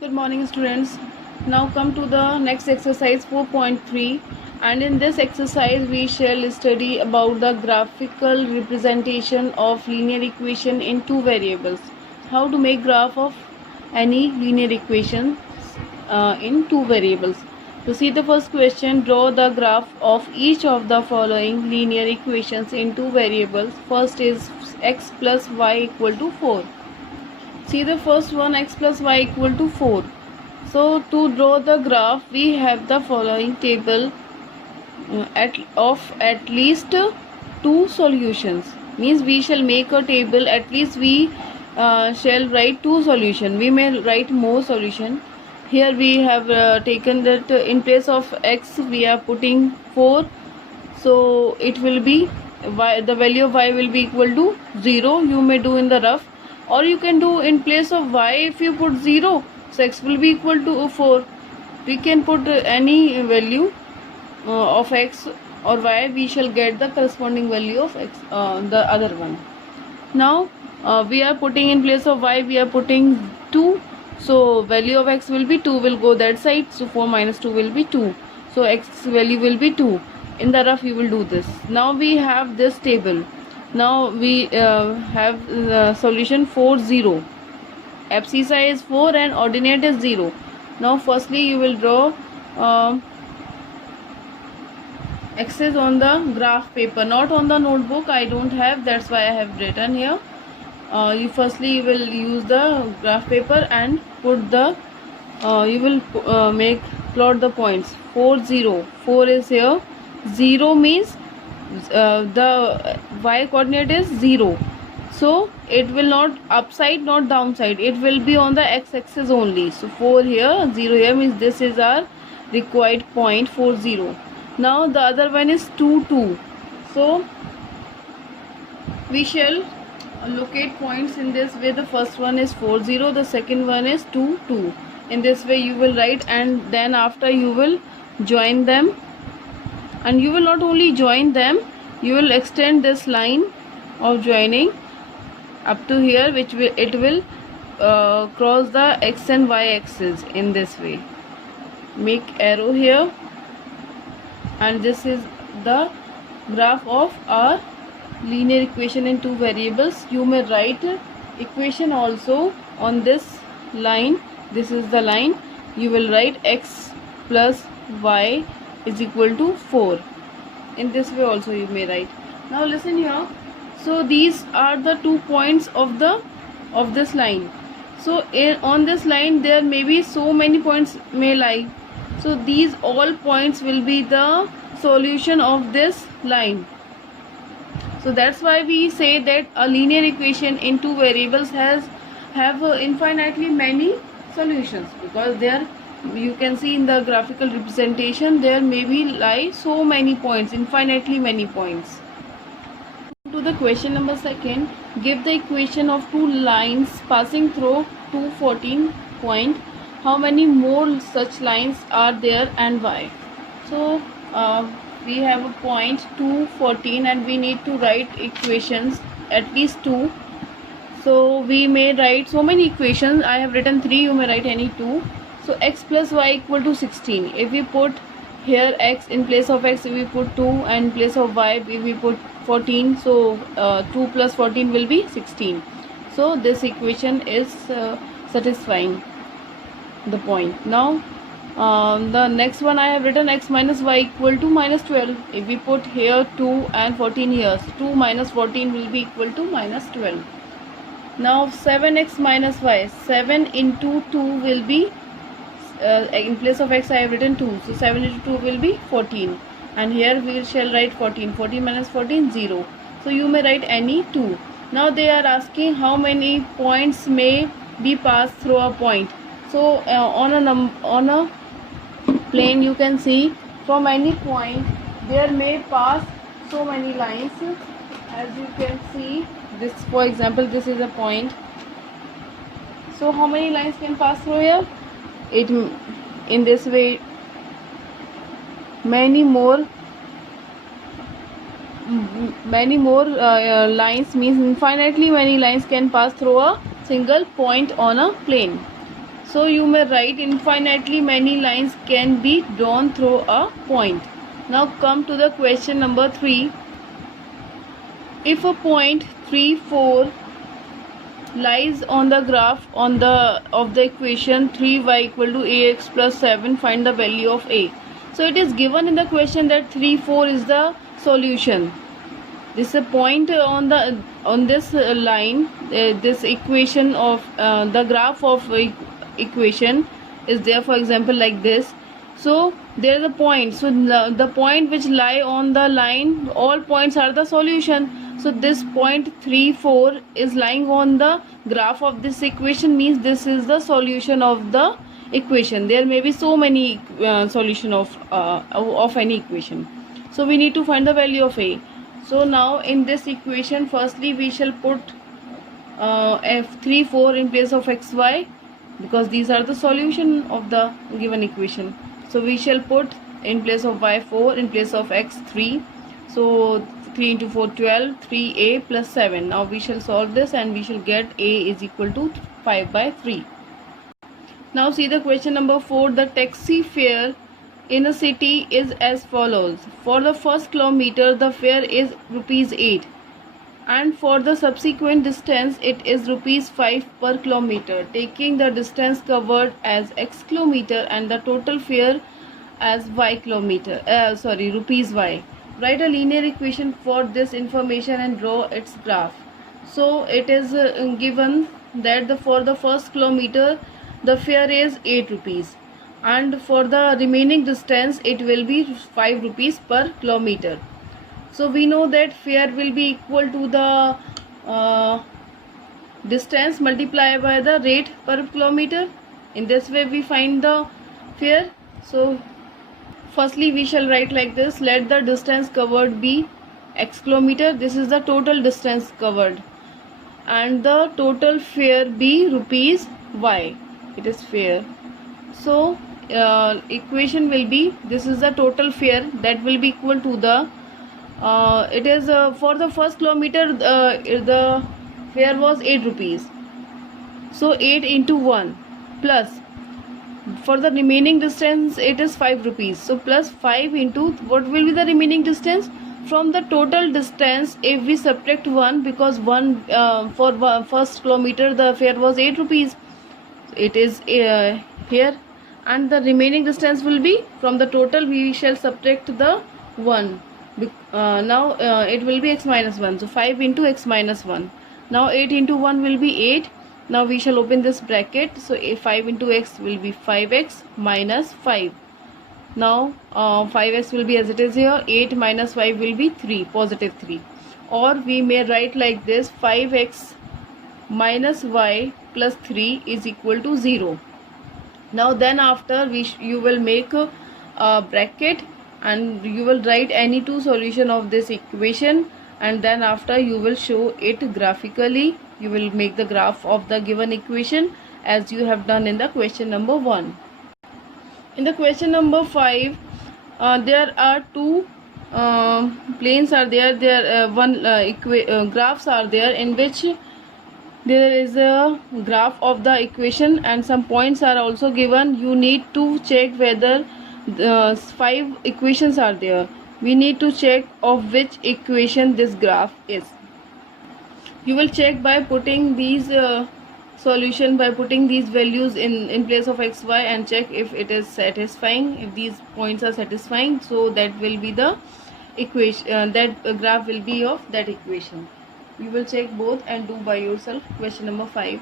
Good morning, students. Now come to the next exercise 4.3, and in this exercise we shall study about the graphical representation of linear equation in two variables. How to make graph of any linear equation in two variables. To see the first question, draw the graph of each of the following linear equations in two variables. First is x plus y equal to 4. See the first one, x plus y equal to 4. So to draw the graph we have the following table of at least two solutions. Means we shall make a table, at least we shall write two solution. We may write more solution. Here we have taken that in place of x we are putting 4, so it will be y, the value of y will be equal to 0. You may do in the rough, or you can do in place of y, if you put 0, so x will be equal to 4. We can put any value of x or y, we shall get the corresponding value of x, the other one. Now we are putting in place of y, we are putting 2, so value of x will be 2, will go that side, so 4 minus 2 will be 2, so x value will be 2. In the rough you will do this. Now we have this table. Now we have the solution 4 0. Abscissa is 4 and ordinate is 0. Now firstly you will draw x's on the graph paper, not on the notebook. I don't have, that's why I have written here. You firstly will use the graph paper and put the you will plot the points. 4 0, 4 is here, 0 means the y coordinate is 0, so it will not upside not downside, it will be on the x axis only. So 4 here, 0 here, means this is our required point 4 0. Now the other one is 2 2, so we shall locate points in this way. The first one is 4 0, the second one is 2 2. In this way you will write, and then after you will join them, and you will not only join them, you will extend this line of joining up to here, which will cross the x and y axis in this way. Make arrow here, and this is the graph of our linear equation in two variables. You may write equation also on this line. This is the line. You will write x plus y is equal to 4. In this way also you may write. Now listen here. So these are the 2 points of this line. So on this line there may be so many points may lie. So these all points will be the solution of this line. So that's why we say that a linear equation in two variables have infinitely many solutions, because there you can see in the graphical representation there may be lie so many points, infinitely many points. To the question number 2, give the equation of two lines passing through 214 point. How many more such lines are there and why? So we have a point 214 and we need to write equations at least 2. So we may write so many equations. I have written 3, you may write any 2. So x plus y equal to 16. If we put here x, in place of x we put 2, and in place of y we put 14, so 2 plus 14 will be 16. So this equation is satisfying the point. Now the next one I have written x minus y equal to minus 12. If we put here 2 and 14 here, so 2 minus 14 will be equal to minus 12. Now 7x minus y, 7 into 2 will be in place of x I have written 2, so 7 into 2 will be 14, and here we shall write 14. 14 minus 14, 0. So you may write any 2. Now they are asking how many points may be passed through a point. So on a plane you can see from any point there may pass so many lines. As you can see, this, for example, this is a point. So how many lines can pass through here? It in this way many more lines, means infinitely many lines can pass through a single point on a plane. So you may write infinitely many lines can be drawn through a point. Now come to the question number 3. If a point 3, 4 lies on the graph of the equation 3y equal to ax plus 7, find the value of a. So it is given in the question that 3, 4 is the solution. This is a point on this line, this equation of the graph of equation is there, for example, like this. So there is a point, so the point which lie on the line, all points are the solution. So this point 3, 4 is lying on the graph of this equation, means this is the solution of the equation. There may be so many solution of any equation. So we need to find the value of a. So now in this equation, firstly we shall put f3, 4 in place of xy, because these are the solution of the given equation. So we shall put in place of y4, in place of x3. So 3 into 4, 12, 3a plus 7. Now we shall solve this and we shall get a is equal to 5 by 3. Now see the question number 4. The taxi fare in a city is as follows. For the first kilometer the fare is rupees 8, and for the subsequent distance it is rupees 5 per kilometer, taking the distance covered as x kilometer and the total fare as y kilometer, rupees y. Write a linear equation for this information and draw its graph. So it is given that for the first kilometer the fare is 8 rupees, and for the remaining distance it will be 5 rupees per kilometer. So we know that fare will be equal to the distance multiplied by the rate per kilometer. In this way we find the fare. So firstly we shall write like this. Let the distance covered be x kilometer. This is the total distance covered, and the total fare be rupees y. It is fare. So equation will be, this is the total fare, that will be equal to the it is for the first kilometer the fare was 8 rupees. So 8 into 1 plus, for the remaining distance it is 5 rupees. So plus 5 into, what will be the remaining distance? From the total distance if we subtract 1, because 1 for first kilometer the fare was 8 rupees, it is here, and the remaining distance will be from the total we shall subtract the 1. Now it will be x minus 1. So 5 into x minus 1. Now 8 into 1 will be 8. Now we shall open this bracket. So 5 into x will be 5x minus 5. Now 5x will be as it is here. 8 minus 5 will be 3, positive 3. Or we may write like this: 5x minus y plus 3 is equal to 0. Now then after you will make a bracket and you will write any two solution of this equation, and then after you will show it graphically. You will make the graph of the given equation as you have done in the question number 1. In the question number 5 there are two planes are there. Graphs are there in which there is a graph of the equation and some points are also given. You need to check whether 5 equations are there. We need to check of which equation this graph is. You will check by putting these solution, by putting these values in place of x, y, and check if it is satisfying, if these points are satisfying. So that will be the equation, that graph will be of that equation. You will check both and do by yourself. Question number 5.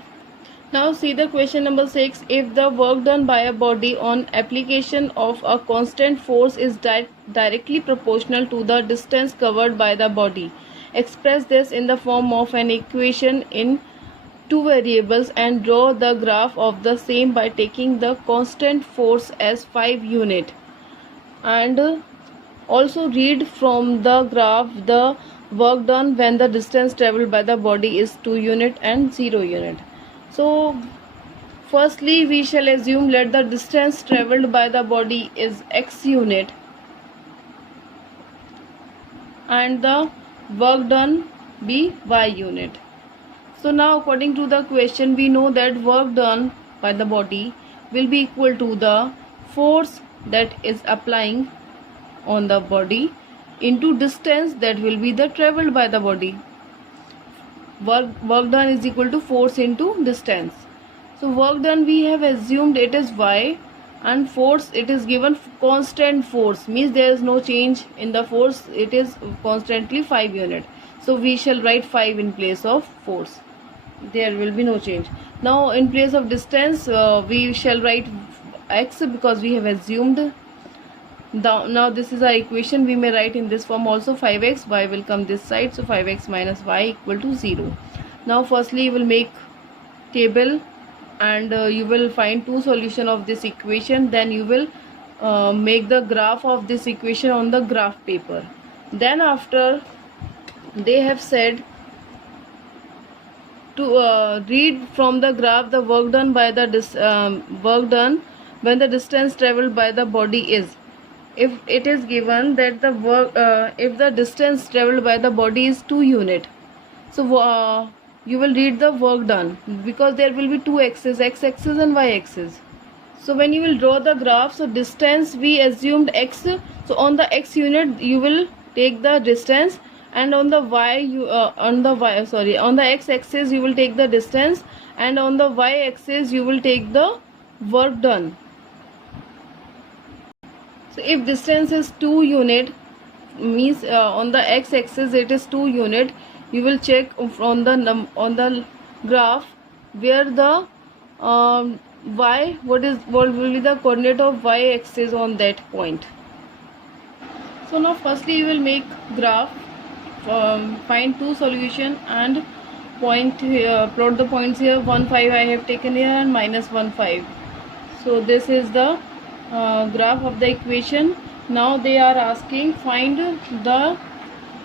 Now see the question number 6. If the work done by a body on application of a constant force is directly proportional to the distance covered by the body, express this in the form of an equation in two variables and draw the graph of the same by taking the constant force as 5 unit, and also read from the graph the work done when the distance traveled by the body is 2 unit and 0 unit. So firstly we shall assume let the distance traveled by the body is x unit and the work done be y unit. So now according to the question we know that work done by the body will be equal to the force that is applying on the body into distance that will be the traveled by the body. Work done is equal to force into distance. So work done we have assumed it is y, and force it is given constant force, means there is no change in the force, it is constantly 5 unit. So we shall write 5 in place of force, there will be no change. Now in place of distance we shall write x because we have assumed. Now this is our equation, we may write in this form also 5x, y will come this side, so 5x minus y equal to 0. Now firstly you will make table and you will find two solution of this equation, then you will make the graph of this equation on the graph paper. Then after they have said to read from the graph the work done by the work done when the distance traveled by the body is. If it is given that the work if the distance traveled by the body is 2 unit, so you will read the work done because there will be two axes, x axis and y axis. So when you will draw the graph, so distance we assumed x, so on the x unit you will take the distance, and on the y you on the x axis you will take the distance, and on the y axis you will take the work done. So if distance is 2 unit, means on the x axis it is 2 unit, you will check on the graph where the y, what will be the coordinate of y axis on that point. So now firstly you will make graph, find two solution and point here, plot the points here. 1 5 I have taken here and minus 1 5. So this is the graph of the equation. Now they are asking find the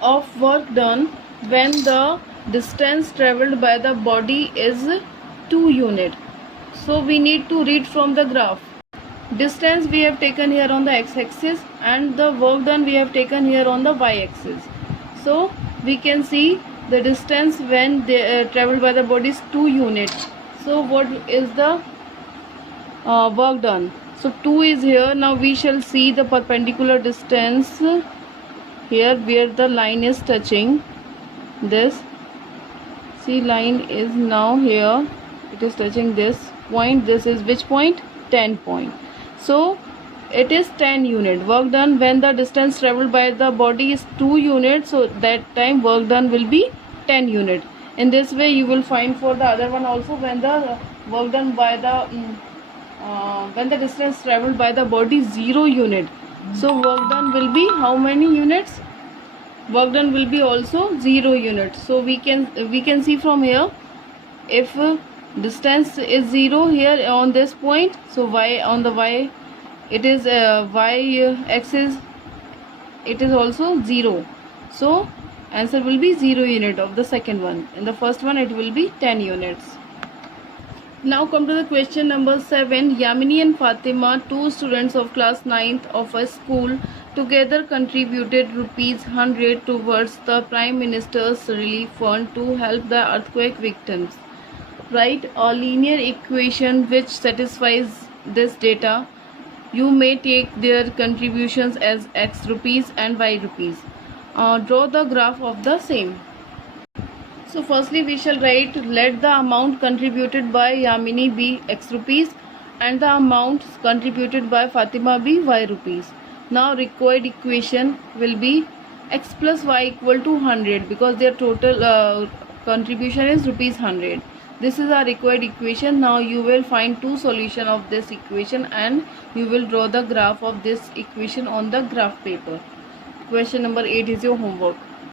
of work done when the distance traveled by the body is 2 unit. So we need to read from the graph. Distance we have taken here on the x-axis and the work done we have taken here on the y-axis. So we can see the distance when they traveled by the body is 2 units. So what is the work done? So 2 is here. Now we shall see the perpendicular distance here where the line is touching this. See, line is now here, it is touching this point. This is which point? 10 point. So it is 10 unit. Work done when the distance traveled by the body is 2 units, so that time work done will be 10 unit. In this way you will find for the other one also when the work done by the when the distance traveled by the body 0 unit. So work done will be how many units? Work done will be also 0 units. So we can see from here, if distance is 0 here on this point, so y on the y it is y axis it is also 0. So answer will be 0 unit of the second one. In the first one it will be 10 units. Now come to the question number 7. Yamini and Fatima, two students of class 9th of a school, together contributed rupees 100 towards the Prime Minister's Relief Fund to help the earthquake victims. Write a linear equation which satisfies this data. You may take their contributions as x rupees and y rupees. Draw the graph of the same. So firstly we shall write, let the amount contributed by Yamini be x rupees and the amount contributed by Fatima be y rupees. Now required equation will be x plus y equal to 100 because their total contribution is rupees 100. This is our required equation. Now you will find two solution of this equation and you will draw the graph of this equation on the graph paper. Question number 8 is your homework.